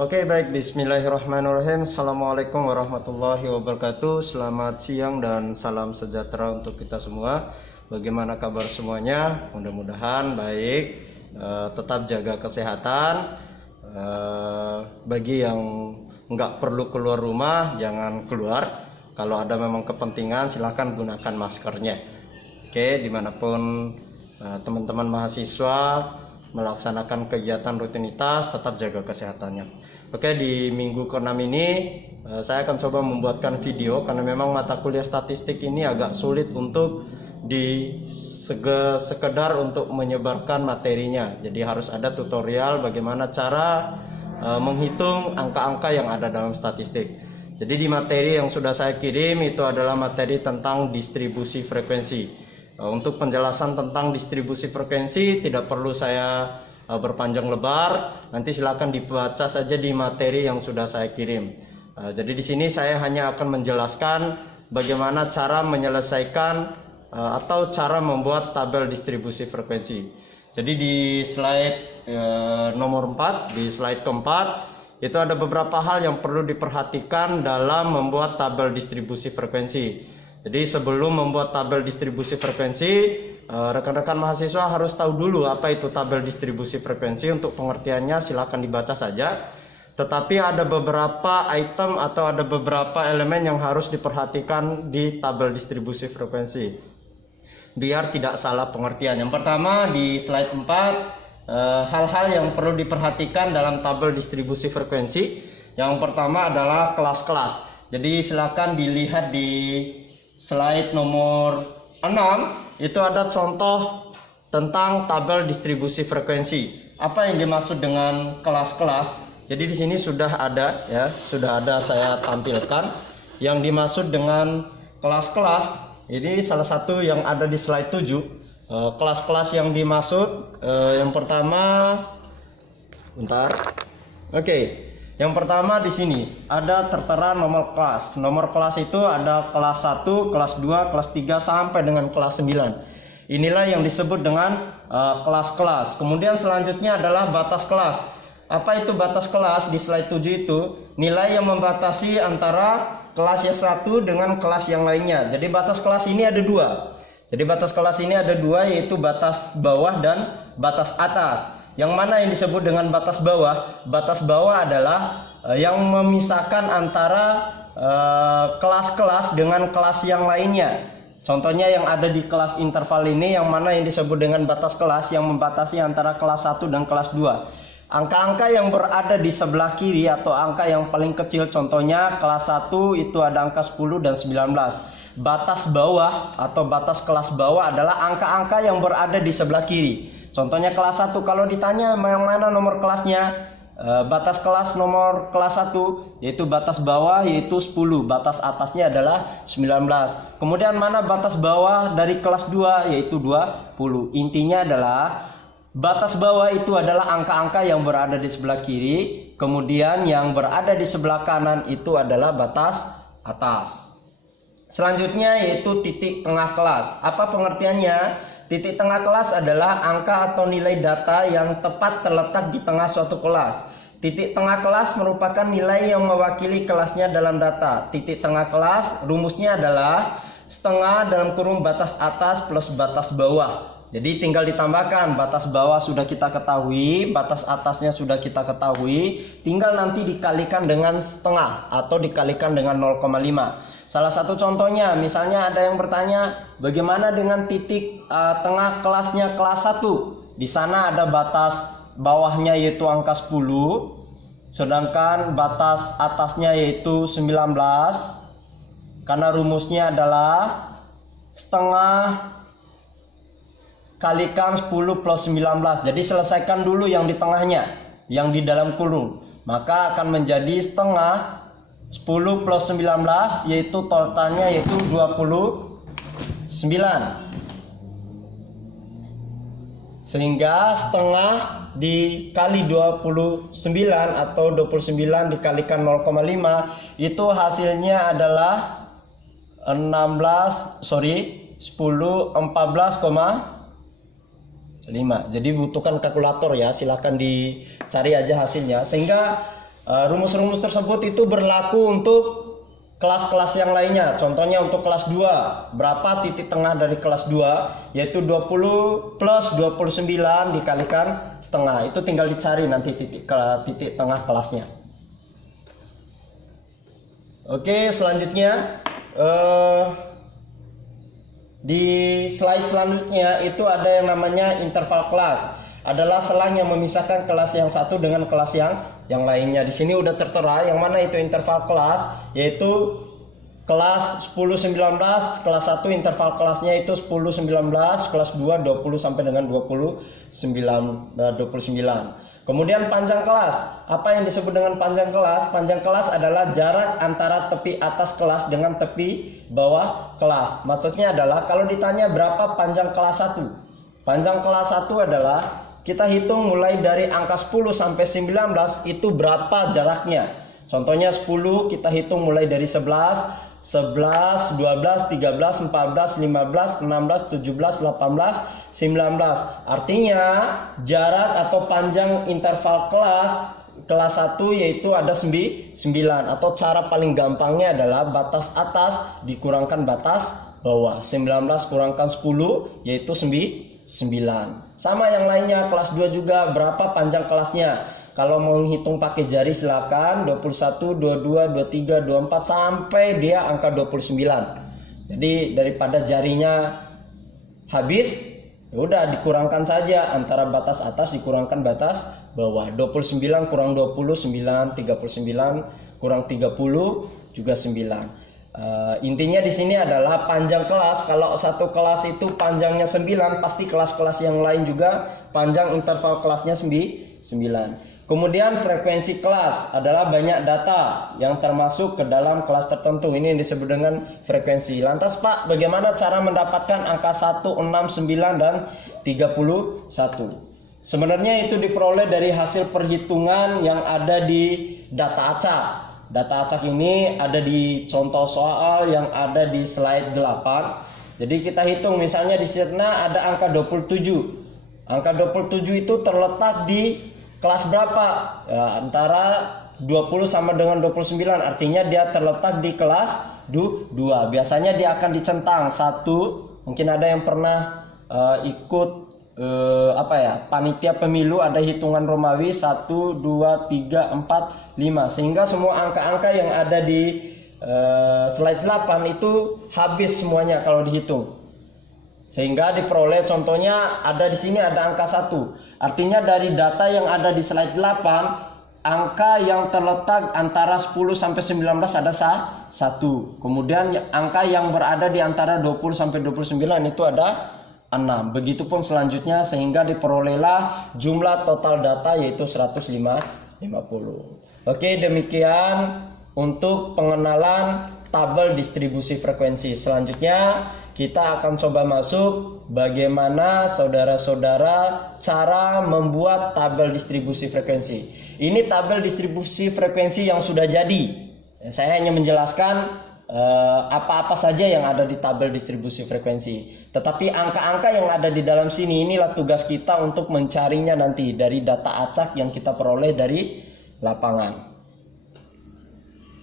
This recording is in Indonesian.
Oke, baik, bismillahirrahmanirrahim. Assalamualaikum warahmatullahi wabarakatuh. Selamat siang dan salam sejahtera untuk kita semua. Bagaimana kabar semuanya? Mudah-mudahan baik. Tetap jaga kesehatan. Bagi yang nggak perlu keluar rumah, jangan keluar. Kalau ada memang kepentingan, silahkan gunakan maskernya. Oke, dimanapun teman-teman mahasiswa melaksanakan kegiatan rutinitas, tetap jaga kesehatannya. Oke, di minggu ke-6 ini saya akan coba membuatkan video karena memang mata kuliah statistik ini agak sulit untuk sekedar untuk menyebarkan materinya. Jadi harus ada tutorial bagaimana cara menghitung angka-angka yang ada dalam statistik. Jadi di materi yang sudah saya kirim itu adalah materi tentang distribusi frekuensi. Untuk penjelasan tentang distribusi frekuensi tidak perlu saya berpanjang lebar, nanti silakan dibaca saja di materi yang sudah saya kirim. Jadi di sini saya hanya akan menjelaskan bagaimana cara menyelesaikan atau cara membuat tabel distribusi frekuensi. Jadi di slide nomor 4, di slide keempat, itu ada beberapa hal yang perlu diperhatikan dalam membuat tabel distribusi frekuensi. Jadi sebelum membuat tabel distribusi frekuensi, rekan-rekan mahasiswa harus tahu dulu apa itu tabel distribusi frekuensi. Untuk pengertiannya silakan dibaca saja. Tetapi ada beberapa item atau ada beberapa elemen yang harus diperhatikan di tabel distribusi frekuensi, biar tidak salah pengertian. Yang pertama di slide 4, hal-hal yang perlu diperhatikan dalam tabel distribusi frekuensi. Yang pertama adalah kelas-kelas. Jadi silakan dilihat di slide nomor 6, itu ada contoh tentang tabel distribusi frekuensi. Apa yang dimaksud dengan kelas-kelas? Jadi di sini sudah ada ya, sudah ada saya tampilkan yang dimaksud dengan kelas-kelas. Ini salah satu yang ada di slide 7. Kelas-kelas yang dimaksud yang pertama, bentar. Oke. Yang pertama di sini ada tertera nomor kelas. Nomor kelas itu ada kelas 1, kelas 2, kelas 3 sampai dengan kelas 9. Inilah yang disebut dengan kelas-kelas. Kemudian selanjutnya adalah batas kelas. Apa itu batas kelas? Di slide 7 itu nilai yang membatasi antara kelas yang satu dengan kelas yang lainnya. Jadi batas kelas ini ada dua. Jadi batas kelas ini ada dua, yaitu batas bawah dan batas atas. Yang mana yang disebut dengan batas bawah? Batas bawah adalah yang memisahkan antara kelas-kelas dengan kelas yang lainnya. Contohnya yang ada di kelas interval ini, yang mana yang disebut dengan batas kelas yang membatasi antara kelas 1 dan kelas 2. Angka-angka yang berada di sebelah kiri atau angka yang paling kecil, contohnya kelas 1 itu ada angka 10 dan 19. Batas bawah atau batas kelas bawah adalah angka-angka yang berada di sebelah kiri. Contohnya kelas 1, kalau ditanya yang mana nomor kelasnya, batas kelas nomor kelas 1 yaitu batas bawah yaitu 10, batas atasnya adalah 19. Kemudian mana batas bawah dari kelas 2 yaitu 20. Intinya adalah batas bawah itu adalah angka-angka yang berada di sebelah kiri, kemudian yang berada di sebelah kanan itu adalah batas atas. Selanjutnya yaitu titik tengah kelas. Apa pengertiannya? Titik tengah kelas adalah angka atau nilai data yang tepat terletak di tengah suatu kelas. Titik tengah kelas merupakan nilai yang mewakili kelasnya dalam data. Titik tengah kelas rumusnya adalah setengah dalam kurung batas atas plus batas bawah. Jadi tinggal ditambahkan, batas bawah sudah kita ketahui, batas atasnya sudah kita ketahui, tinggal nanti dikalikan dengan setengah atau dikalikan dengan 0,5. Salah satu contohnya, misalnya ada yang bertanya, bagaimana dengan titik tengah kelasnya kelas 1? Di sana ada batas bawahnya yaitu angka 10, sedangkan batas atasnya yaitu 19. Karena rumusnya adalah setengah kalikan 10 plus 19. Jadi selesaikan dulu yang di tengahnya, yang di dalam kurung. Maka akan menjadi setengah 10 plus 19, yaitu totalnya yaitu 29. Sehingga setengah dikali 29 atau 29 dikalikan 0,5 itu hasilnya adalah 14,5. Jadi butuhkan kalkulator ya, silahkan dicari aja hasilnya. Sehingga Rumus-rumus tersebut itu berlaku untuk kelas-kelas yang lainnya. Contohnya untuk kelas 2, berapa titik tengah dari kelas 2? Yaitu 20 plus 29 dikalikan setengah. Itu tinggal dicari nanti titik tengah kelasnya. Oke, selanjutnya di slide selanjutnya itu ada yang namanya interval kelas. Adalah selang yang memisahkan kelas yang satu dengan kelas yang lainnya. Di sini udah tertera yang mana itu interval kelas, yaitu kelas 10-19, kelas 1 interval kelasnya itu 10-19, kelas 2 20 sampai dengan 29. Kemudian panjang kelas. Apa yang disebut dengan panjang kelas? Panjang kelas adalah jarak antara tepi atas kelas dengan tepi bawah kelas. Maksudnya adalah kalau ditanya berapa panjang kelas 1. Panjang kelas 1 adalah kita hitung mulai dari angka 10 sampai 19 itu berapa jaraknya. Contohnya 10 kita hitung mulai dari 11, 12, 13, 14, 15, 16, 17, 18, 19. Artinya jarak atau panjang interval kelas 1 yaitu ada 9, atau cara paling gampangnya adalah batas atas dikurangkan batas bawah. 19 kurangkan 10 yaitu 9. Sama yang lainnya, kelas 2 juga berapa panjang kelasnya. Kalau mau menghitung pakai jari silakan, 21, 22, 23, 24 sampai dia angka 29. Jadi daripada jarinya habis, ya udah dikurangkan saja antara batas atas dikurangkan batas bawah. 29 kurang 20 9, 39 kurang 30 juga 9. Intinya di sini adalah panjang kelas. Kalau satu kelas itu panjangnya 9, pasti kelas-kelas yang lain juga panjang interval kelasnya 9. Kemudian frekuensi kelas adalah banyak data yang termasuk ke dalam kelas tertentu. Ini yang disebut dengan frekuensi. Lantas Pak, bagaimana cara mendapatkan angka 1, 6, 9, dan 31? Sebenarnya itu diperoleh dari hasil perhitungan yang ada di data acak. Data acak ini ada di contoh soal yang ada di slide 8. Jadi kita hitung misalnya di sana ada angka 27. Angka 27 itu terletak di kelas berapa? Ya, antara 20 sama dengan 29, artinya dia terletak di kelas 2. Biasanya dia akan dicentang 1. Mungkin ada yang pernah ikut panitia pemilu, ada hitungan Romawi 1, 2, 3, 4, 5. Sehingga semua angka-angka yang ada di slide 8 itu habis semuanya kalau dihitung. Sehingga diperoleh contohnya ada di sini ada angka 1. Artinya dari data yang ada di slide 8, angka yang terletak antara 10 sampai 19 ada 1. Kemudian angka yang berada di antara 20 sampai 29 itu ada 6. Begitupun selanjutnya sehingga diperolehlah jumlah total data yaitu 150. Oke, demikian untuk pengenalan tabel distribusi frekuensi. Selanjutnya kita akan coba masuk bagaimana saudara-saudara cara membuat tabel distribusi frekuensi. Ini tabel distribusi frekuensi yang sudah jadi. Saya hanya menjelaskan apa-apa saja yang ada di tabel distribusi frekuensi. Tetapi angka-angka yang ada di dalam sini inilah tugas kita untuk mencarinya nanti dari data acak yang kita peroleh dari lapangan.